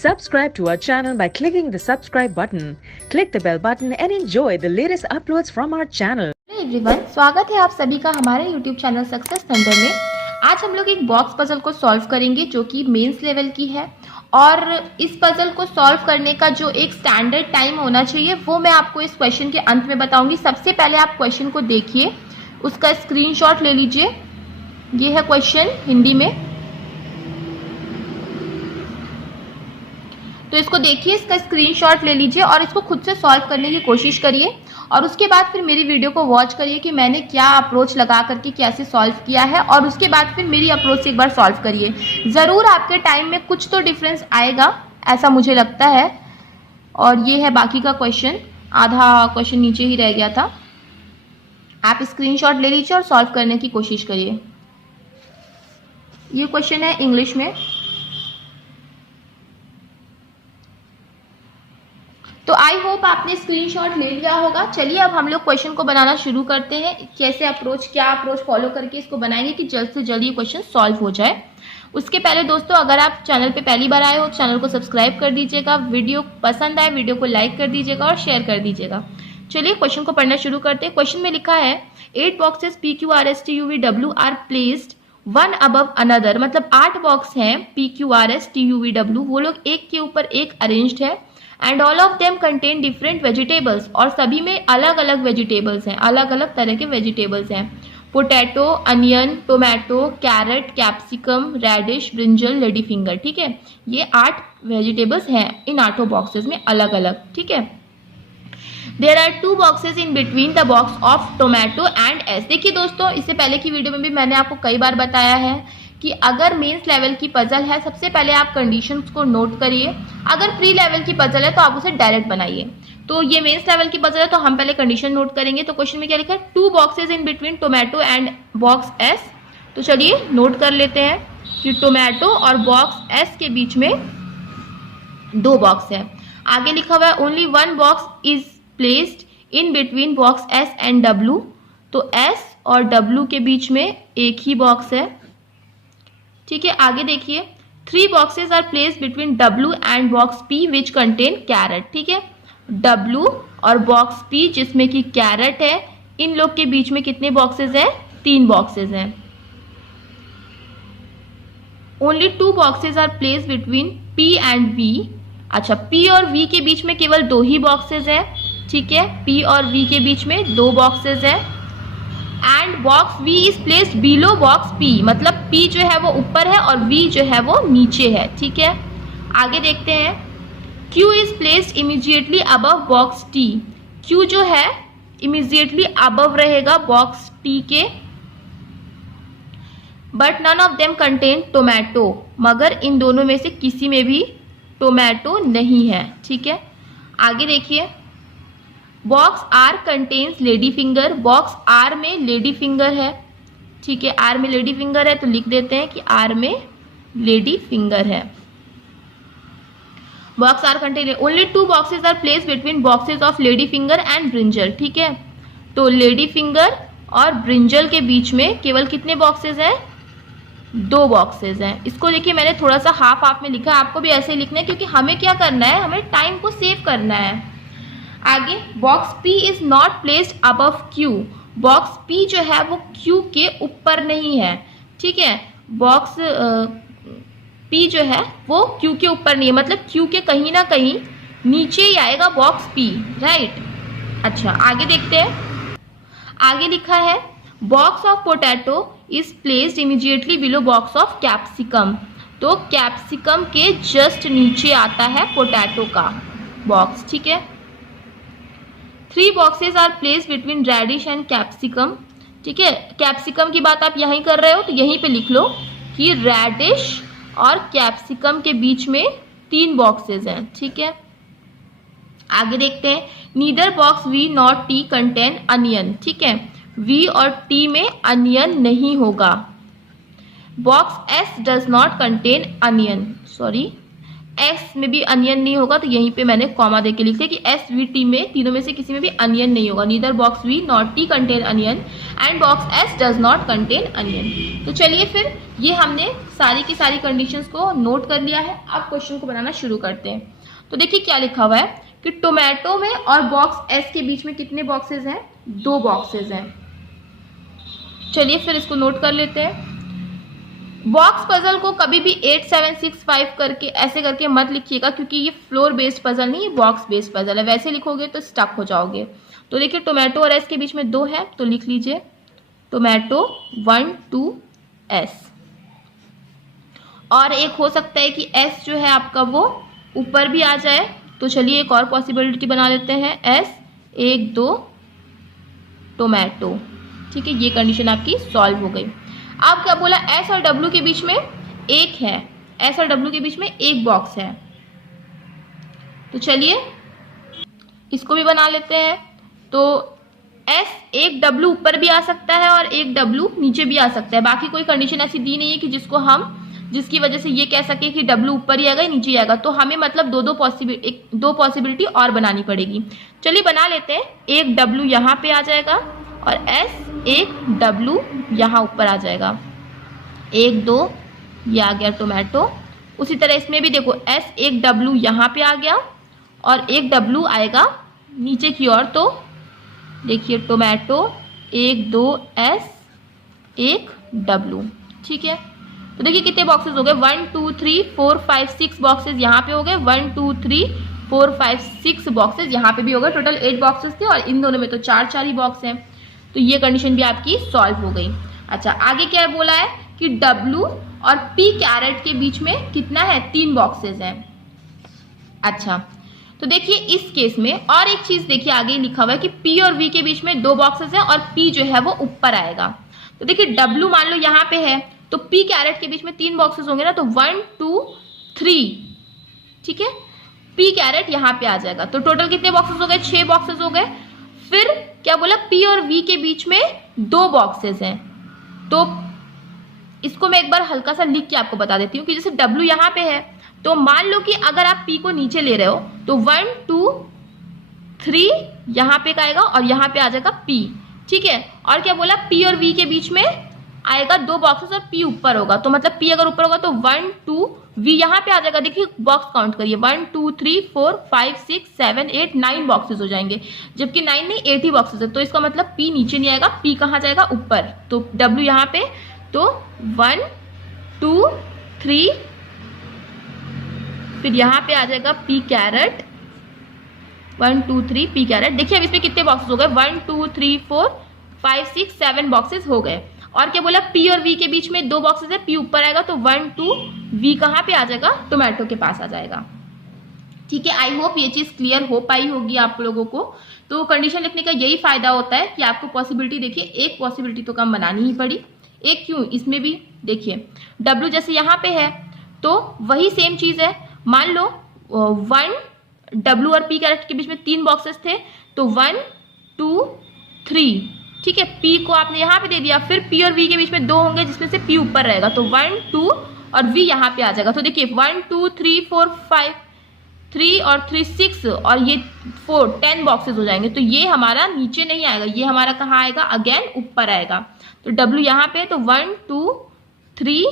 Subscribe to our channel by clicking the subscribe button. Click the bell button and enjoy the latest uploads from our channel. Hello everyone, स्वागत है आप सभी का हमारे YouTube channel success centre में। आज हम लोग एक बॉक्स पजल को सॉल्व करेंगे जो कि मेंस लेवल की है, और इस पजल को सॉल्व करने का जो एक स्टैंडर्ड टाइम होना चाहिए वो मैं आपको इस क्वेश्चन के अंत में बताऊंगी। सबसे पहले आप क्वेश्चन को देखिए, उसका स्क्रीनशॉट ले लीजिए। ये है क्वेश्चन हिंदी में, तो इसको देखिए, इसका स्क्रीनशॉट ले लीजिए और इसको खुद से सॉल्व करने की कोशिश करिए, और उसके बाद फिर मेरी वीडियो को वॉच करिए कि मैंने क्या अप्रोच लगा करके कैसे सॉल्व किया है, और उसके बाद फिर मेरी अप्रोच से एक बार सॉल्व करिए। ज़रूर आपके टाइम में कुछ तो डिफरेंस आएगा, ऐसा मुझे लगता है। और ये है बाकी का क्वेश्चन, आधा क्वेश्चन नीचे ही रह गया था। आप स्क्रीनशॉट ले लीजिए और सॉल्व करने की कोशिश करिए। ये क्वेश्चन है इंग्लिश में। तो आई होप आपने स्क्रीनशॉट ले लिया होगा। चलिए अब हम लोग क्वेश्चन को बनाना शुरू करते हैं। कैसे अप्रोच, क्या अप्रोच फॉलो करके इसको बनाएंगे कि जल्द से जल्द ये क्वेश्चन सॉल्व हो जाए। उसके पहले दोस्तों, अगर आप चैनल पे पहली बार आए हो, चैनल को सब्सक्राइब कर दीजिएगा। वीडियो पसंद आए, वीडियो को लाइक कर दीजिएगा और शेयर कर दीजिएगा। चलिए क्वेश्चन को पढ़ना शुरू करते हैं। क्वेश्चन में लिखा है 8 boxes PQRSTUVW are placed one above another, मतलब 8 बॉक्स हैं PQRSTUVW, वो लोग एक के ऊपर एक अरेंज्ड है। And all of them contain different vegetables, और सभी में अलग अलग वेजिटेबल्स हैं, अलग अलग तरह के वेजिटेबल्स हैं। Potato, onion, tomato, carrot, capsicum, radish, brinjal, lady finger. ठीक है, ये 8 वेजिटेबल्स हैं इन 8 बॉक्सेस में अलग अलग। ठीक है, there are 2 boxes in between the box of tomato and S. देखिए दोस्तों, इससे पहले की वीडियो में भी मैंने आपको कई बार बताया है कि अगर मेंस लेवल की पजल है, सबसे पहले आप कंडीशंस को नोट करिए। अगर प्री लेवल की पजल है तो आप उसे डायरेक्ट बनाइए। तो ये मेंस लेवल की पजल है तो हम पहले कंडीशन नोट करेंगे। तो क्वेश्चन में क्या लिखा है, 2 boxes in between tomato and box S. तो चलिए नोट कर लेते हैं कि टोमेटो और बॉक्स एस के बीच में 2 बॉक्स है। आगे लिखा हुआ है only 1 box is placed in between box S and W. तो एस और डब्ल्यू के बीच में एक ही बॉक्स है। ठीक है, आगे देखिए 3 boxes are placed between W and box P which contain carrot. ठीक है, डब्ल्यू और बॉक्स पी जिसमें कि कैरेट है, इन लोग के बीच में कितने बॉक्सेस हैं, 3 बॉक्सेस हैं। Only 2 boxes are placed between P and V. अच्छा, पी और वी के बीच में केवल 2 ही बॉक्सेस हैं। ठीक है, पी और वी के बीच में 2 बॉक्सेस हैं। And box V is placed below box P, मतलब P जो है वो ऊपर है और V जो है वो नीचे है। ठीक है, आगे देखते हैं Q is placed immediately above box T। Q जो है इमीडिएटली अबव रहेगा बॉक्स T के। But none of them contain tomato, मगर इन दोनों में से किसी में भी टोमेटो नहीं है। ठीक है, आगे देखिए box R contains lady finger. Box R में लेडी फिंगर है। ठीक है, आर में लेडी फिंगर है तो लिख देते हैं कि आर में लेडी फिंगर है। Box R contain only 2 boxes are placed between boxes of lady finger and brinjal. ठीक है, तो लेडी फिंगर और ब्रिंजल के बीच में केवल कितने बॉक्सेस हैं, 2 बॉक्सेस हैं। इसको देखिए मैंने थोड़ा सा हाफ हाफ में लिखा है, आपको भी ऐसे ही लिखना है क्योंकि हमें क्या करना है, हमें टाइम को सेव करना है। आगे box P is not placed above Q। Box P जो है वो Q के ऊपर नहीं है। ठीक है, बॉक्स P जो है वो Q के ऊपर नहीं है, मतलब Q के कहीं ना कहीं नीचे ही आएगा बॉक्स P, राइट। अच्छा, आगे देखते हैं। आगे लिखा है box of potato is placed immediately below box of capsicum. तो कैप्सिकम के जस्ट नीचे आता है पोटैटो का बॉक्स। ठीक है, 3 boxes are placed between radish and capsicum. ठीक है, कैप्सिकम की बात आप यहीं कर रहे हो तो यहीं पे लिख लो कि रेडिश और कैप्सिकम के बीच में 3 बॉक्सेस हैं। ठीक है, आगे देखते हैं neither box V not T contain onion. ठीक है, V और T में अनियन नहीं होगा। Box S does not contain onion, sorry, S में भी अनियन नहीं होगा, तो यहीं पे मैंने कॉमा देके लिख दिया कि एस वी टी में तीनों में से किसी में भी अनियन नहीं होगा। Neither box V not T contain onion and box S does not contain onion. तो चलिए फिर ये हमने सारी की सारी कंडीशंस को नोट कर लिया है। अब क्वेश्चन को बनाना शुरू करते हैं। तो देखिए क्या लिखा हुआ है कि टोमेटो में और बॉक्स एस के बीच में कितने बॉक्सेस हैं? 2 बॉक्सेस हैं। चलिए फिर इसको नोट कर लेते हैं। बॉक्स पजल को कभी भी 8 7 6 5 करके ऐसे करके मत लिखिएगा, क्योंकि ये फ्लोर बेस्ड पजल नहीं, ये बॉक्स बेस्ड पजल है। वैसे लिखोगे तो स्टक हो जाओगे। तो देखिए टोमेटो और एस के बीच में 2 है, तो लिख लीजिए टोमेटो 1 2 एस। और एक हो सकता है कि एस जो है आपका वो ऊपर भी आ जाए, तो चलिए एक और पॉसिबिलिटी बना लेते हैं, एस 1 2 टोमेटो। ठीक है, ये कंडीशन आपकी सॉल्व हो गई। अब क्या बोला, एस और डब्ल्यू के बीच में 1 है, एस और डब्ल्यू के बीच में 1 बॉक्स है। तो चलिए इसको भी बना लेते हैं। तो एस 1 डब्ल्यू ऊपर भी आ सकता है और 1 डब्ल्यू नीचे भी आ सकता है। बाकी कोई कंडीशन ऐसी दी नहीं है कि जिसकी वजह से ये कह सके कि डब्ल्यू ऊपर ही आएगा नीचे आएगा। तो हमें मतलब दो पॉसिबिलिटी और बनानी पड़ेगी। चलिए बना लेते हैं। 1 डब्ल्यू यहाँ पे आ जाएगा और एस 1 डब्ल्यू यहाँ ऊपर आ जाएगा। 1 2 ये आ गया टोमेटो। उसी तरह इसमें भी देखो एस 1 डब्ल्यू यहाँ पे आ गया और 1 डब्ल्यू आएगा नीचे की ओर। तो देखिए टोमेटो 1 2 एस 1 डब्ल्यू। ठीक है, तो देखिए कितने बॉक्सेस हो गए, 1 2 3 4 5 6 बॉक्सेस यहाँ पे हो गए, 1 2 3 4 5 6 बॉक्सेस यहाँ पे भी हो गए। टोटल 8 बॉक्सेस थे और इन दोनों में तो 4 ही बॉक्स हैं। तो ये कंडीशन भी आपकी सॉल्व हो गई। अच्छा, आगे क्या बोला है कि W और P कैरेट के बीच में कितना है, 3 बॉक्सेस हैं। अच्छा, तो देखिए इस केस में और एक चीज देखिए आगे लिखा हुआ है कि P और V के बीच में 2 बॉक्सेस हैं और P जो है वो ऊपर आएगा। तो देखिए W मान लो यहाँ पे है, तो P कैरेट के बीच में 3 बॉक्सेस होंगे ना, तो 1 2 3। ठीक है, P कैरेट यहाँ पे आ जाएगा। तो टोटल कितने बॉक्सेस हो गए, 6 बॉक्सेस हो गए। फिर क्या बोला, P और V के बीच में 2 बॉक्सेस हैं। तो इसको मैं एक बार हल्का सा लिख के आपको बता देती हूँ कि जैसे W यहाँ पे है, तो मान लो कि अगर आप P को नीचे ले रहे हो तो 1 2 3 यहाँ पे का आएगा और यहाँ पे आ जाएगा P। ठीक है, और क्या बोला, P और V के बीच में आएगा 2 बॉक्सेस और P ऊपर होगा। तो मतलब P अगर ऊपर होगा तो 1 2 V यहाँ पे आ जाएगा। देखिए बॉक्स काउंट करिए, 1 2 3 4 5 6 7 8 9 बॉक्सेस हो जाएंगे, जबकि 9 नहीं 8 ही बॉक्सेस है। तो इसका मतलब P नीचे नहीं आएगा, P कहाँ जाएगा, ऊपर। तो W यहाँ पे, तो 1 2 3 फिर यहाँ पे आ जाएगा P कैरेट, 1 2 3 P कैरेट। देखिए अब इसमें कितने बॉक्सेस हो गए, 1 2 3 4 5 6 7 बॉक्सेस हो गए। और क्या बोला, P और V के बीच में 2 बॉक्सेस है, P ऊपर आएगा तो 1 2 V कहाँ पे आ जाएगा, टोमेटो के पास आ जाएगा। ठीक है, आई होप ये चीज क्लियर हो पाई होगी आप लोगों को। तो कंडीशन लिखने का यही फायदा होता है कि आपको पॉसिबिलिटी, देखिए एक पॉसिबिलिटी तो कम बनानी ही पड़ी। एक क्यों, इसमें भी देखिए W जैसे यहाँ पे है तो वही सेम चीज है। मान लो 1 W और P कैरेट के बीच में 3 बॉक्सेस थे, तो 1 2 3। ठीक है, P को आपने यहाँ पे दे दिया, फिर P और V के बीच में 2 होंगे जिसमें से P ऊपर रहेगा, तो 1 2 और V यहाँ पे आ जाएगा। तो देखिए 1 2 3 4 5 3 और 3 6 और ये 4 10 बॉक्सेस हो जाएंगे। तो ये हमारा नीचे नहीं आएगा, ये हमारा कहाँ आएगा, अगेन ऊपर आएगा। तो W यहाँ पे, तो 1 2 3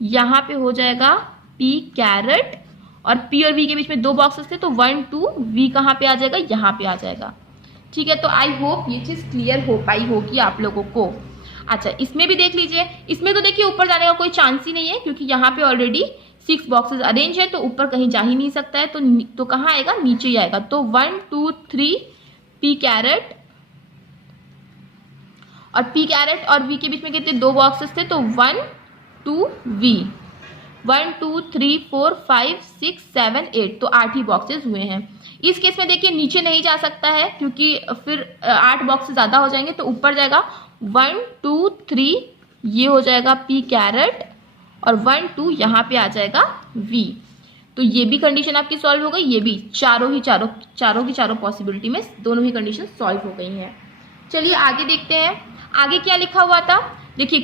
यहाँ पे हो जाएगा P कैरेट, और P और V के बीच में 2 बॉक्सेस थे, तो 1 2 V कहाँ पे आ जाएगा, यहाँ पे आ जाएगा। ठीक है, तो आई होप ये चीज क्लियर हो पाई होगी आप लोगों को। अच्छा, इसमें भी देख लीजिए, इसमें तो देखिए ऊपर जाने का कोई चांस ही नहीं है, क्योंकि यहाँ पे ऑलरेडी 6 बॉक्सेस अरेंज है, तो ऊपर कहीं जा ही नहीं सकता है। तो कहाँ आएगा, नीचे ही आएगा। तो 1 2 3 P कैरेट, और P कैरेट और V के बीच में कितने 2 बॉक्सेस थे, तो 1 2 V, 1 2 3 4 5 6 7 8, तो 8 ही बॉक्सेस हुए हैं। इस केस में देखिए नीचे नहीं जा सकता है, क्योंकि फिर 8 बॉक्सेस ज्यादा हो जाएंगे, तो ऊपर जाएगा 1 2 3 ये हो जाएगा P कैरेट, और 1 2 यहाँ पे आ जाएगा V। तो ये भी कंडीशन आपकी सॉल्व हो गई, ये भी चारों की चारों पॉसिबिलिटी में दोनों ही कंडीशन सॉल्व हो गई हैं। चलिए आगे देखते हैं, आगे क्या लिखा हुआ था। देखिए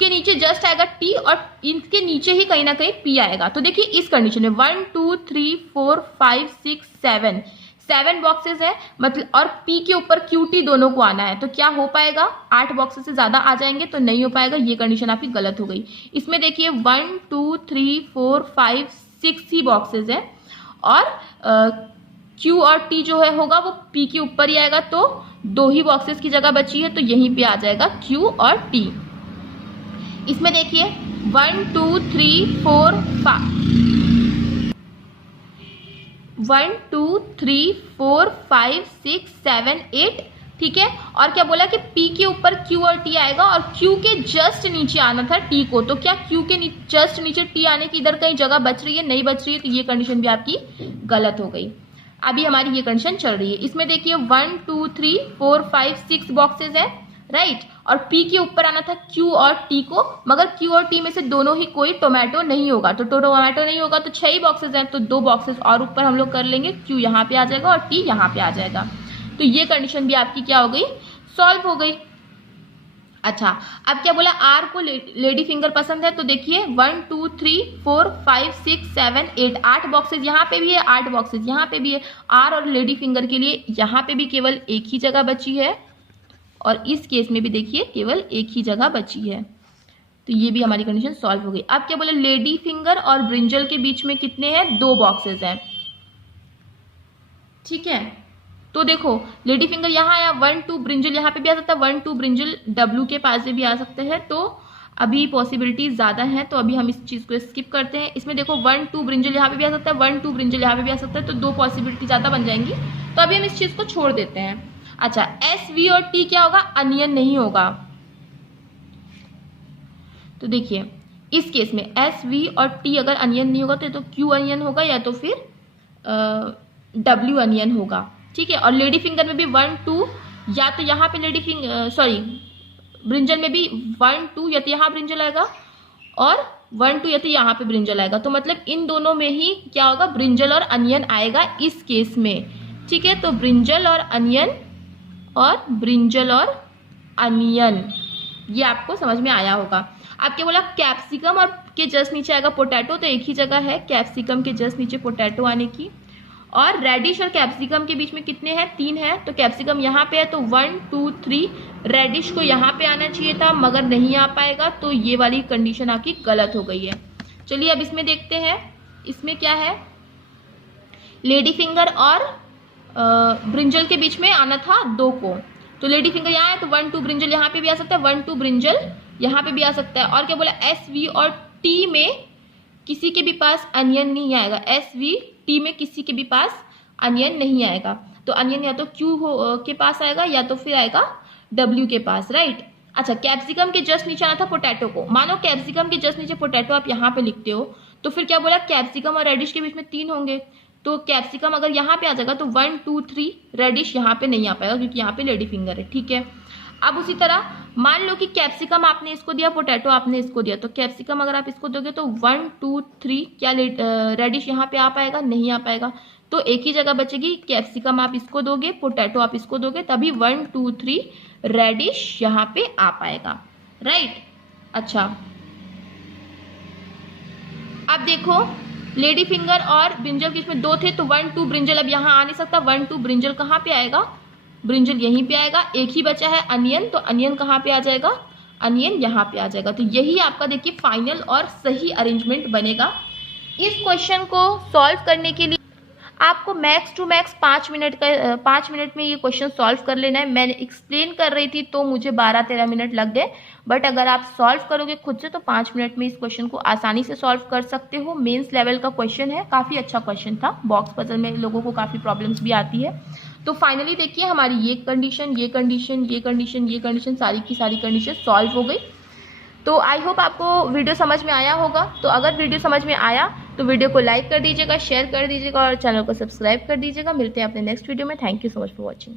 के नीचे जस्ट आएगा टी और इनके नीचे ही कहीं ना कहीं पी आएगा। तो देखिए इस कंडीशन में 1 2 3 4 5 6 7 बॉक्सेस है मतलब, और पी के ऊपर क्यू टी दोनों को आना है। तो क्या हो पाएगा, 8 बॉक्सेस से ज्यादा आ जाएंगे तो नहीं हो पाएगा, ये कंडीशन आपकी गलत हो गई। इसमें देखिए 1 2 3 4 5 6 ही बॉक्सेस है और क्यू और टी जो है होगा वो पी के ऊपर ही आएगा, तो 2 ही बॉक्सेस की जगह बची है, तो यहीं पे आ जाएगा क्यू और टी। इसमें देखिए 1 2 3 4 5 1 2 3 4 5 6 7 8, ठीक है। और क्या बोला कि P के ऊपर Q और T आएगा और Q के जस्ट नीचे आना था T को। तो क्या Q के जस्ट नीचे T आने की इधर कहीं जगह बच रही है, नहीं बच रही है, तो ये कंडीशन भी आपकी गलत हो गई। अभी हमारी ये कंडीशन चल रही है। इसमें देखिए 1 2 3 4 5 6 बॉक्सेस है, राइट, और P के ऊपर आना था Q और T को, मगर Q और T में से दोनों ही कोई टोमेटो नहीं होगा। तो टोमेटो नहीं होगा तो 6 ही बॉक्सेस हैं, तो 2 बॉक्सेस और ऊपर हम लोग कर लेंगे, Q यहाँ पे आ जाएगा और T यहाँ पे आ जाएगा। तो ये कंडीशन भी आपकी क्या हो गई, सॉल्व हो गई। अच्छा, अब क्या बोला, R को लेडी फिंगर पसंद है, तो देखिए 1 2 3 4 5 6 7 8 8 बॉक्सेस यहाँ पे भी है, 8 बॉक्सेस यहाँ पे भी है। R और लेडी फिंगर के लिए यहाँ पे भी केवल एक ही जगह बची है और इस केस में भी देखिए केवल एक ही जगह बची है। तो ये भी हमारी कंडीशन सॉल्व हो गई। अब क्या बोले, लेडी फिंगर और ब्रिंजल के बीच में कितने हैं, 2 बॉक्सेस हैं, ठीक है। तो देखो लेडी फिंगर यहाँ आया, 1 2 ब्रिंजल यहाँ पे भी आ सकता है, 1 2 ब्रिंजल W के पास से भी आ सकते हैं। तो अभी पॉसिबिलिटी ज्यादा है, तो अभी हम इस चीज को स्किप करते हैं। इसमें देखो 1 2 ब्रिंजल यहाँ पे भी आ सकता है, 1 2 ब्रिंजल यहाँ पे भी आ सकता है, तो 2 पॉसिबिलिटी ज्यादा बन जाएंगी, तो अभी हम इस चीज को छोड़ देते हैं। अच्छा, S V और T क्या होगा, अनियन नहीं होगा। तो देखिए इस केस में S V और T अगर अनियन नहीं होगा तो Q अनियन होगा या तो फिर W अनियन होगा, ठीक है। और लेडी फिंगर में भी 1 2 या तो यहाँ पे लेडी फिंगर ब्रिंजल में भी 1 2 या तो यहाँ ब्रिंजल आएगा और 1 2 या तो यहाँ पे ब्रिंजल आएगा। तो मतलब इन दोनों में ही क्या होगा, ब्रिंजल और अनियन आएगा इस केस में, ठीक है। तो ब्रिंजल और अनियन और ब्रिंजल और अनियन, ये आपको समझ में आया होगा। अब क्या बोला, कैप्सिकम और के जस्ट नीचे आएगा पोटैटो, तो एक ही जगह है कैप्सिकम के जस्ट नीचे पोटैटो आने की। और रेडिश और कैप्सिकम के बीच में कितने हैं, 3 है, तो कैप्सिकम यहाँ पे है, तो 1 2 3 रेडिश को यहाँ पे आना चाहिए था मगर नहीं आ पाएगा, तो ये वाली कंडीशन आपकी गलत हो गई है। चलिए अब इसमें देखते हैं, इसमें क्या है, लेडी फिंगर और ब्रिंजल के बीच में आना था 2 को, तो लेडी फिंगर यहाँ है, तो 1 2 ब्रिंजल यहाँ पे भी आ सकता है, 1 2 ब्रिंजल यहाँ पे भी आ सकता है। और क्या बोला, S V और T में किसी के भी पास अनियन नहीं आएगा, S V T में किसी के भी पास अनियन नहीं आएगा। तो अनियन या तो Q के पास आएगा या तो फिर आएगा W के पास, राइट। अच्छा, कैप्सिकम के जस्ट नीचे आना था पोटैटो को, मानो कैप्सिकम के जस्ट नीचे पोटैटो आप यहाँ पे लिखते हो, तो फिर क्या बोला, कैप्सिकम और रेडिश के बीच में 3 होंगे, तो कैप्सिकम अगर यहाँ पे आ जाएगा तो 1 2 3 रेडिश यहाँ पे नहीं आ पाएगा क्योंकि यहाँ पे लेडी फिंगर है, ठीक है। अब उसी तरह मान लो कि कैप्सिकम आपने इसको दिया, पोटैटो आपने इसको दिया, तो कैप्सिकम अगर आप इसको दोगे तो 1 2 3 क्या रेडिश यहाँ पे आ पाएगा, नहीं आ पाएगा, तो एक ही जगह बचेगी, कैप्सिकम आप इसको दोगे, पोटैटो आप इसको दोगे, तभी 1 2 3 रेडिश यहाँ पे आ पाएगा, राइट। अच्छा, अब देखो लेडी फिंगर और ब्रिंजल के इसमें 2 थे, तो 1 2 ब्रिंजल अब यहाँ आ नहीं सकता, 1 2 ब्रिंजल कहाँ पे आएगा, ब्रिंजल यहीं पे आएगा। एक ही बचा है अनियन, तो अनियन कहाँ पे आ जाएगा, अनियन यहाँ पे आ जाएगा। तो यही आपका देखिए फाइनल और सही अरेंजमेंट बनेगा। इस क्वेश्चन को सॉल्व करने के लिए आपको मैक्स टू मैक्स 5 मिनट में ये क्वेश्चन सॉल्व कर लेना है। मैंने एक्सप्लेन कर रही थी तो मुझे 12-13 मिनट लग गए, बट अगर आप सॉल्व करोगे खुद से तो 5 मिनट में इस क्वेश्चन को आसानी से सॉल्व कर सकते हो। मेंस लेवल का क्वेश्चन है, काफ़ी अच्छा क्वेश्चन था। बॉक्स पजल में लोगों को काफ़ी प्रॉब्लम्स भी आती है। तो फाइनली देखिए हमारी ये कंडीशन, ये कंडीशन, ये कंडीशन, ये कंडीशन, सारी की सारी कंडीशन सॉल्व हो गई। तो आई होप आपको वीडियो समझ में आया होगा। तो अगर वीडियो समझ में आया तो वीडियो को लाइक कर दीजिएगा, शेयर कर दीजिएगा और चैनल को सब्सक्राइब कर दीजिएगा। मिलते हैं अपने नेक्स्ट वीडियो में। Thank you so much for watching.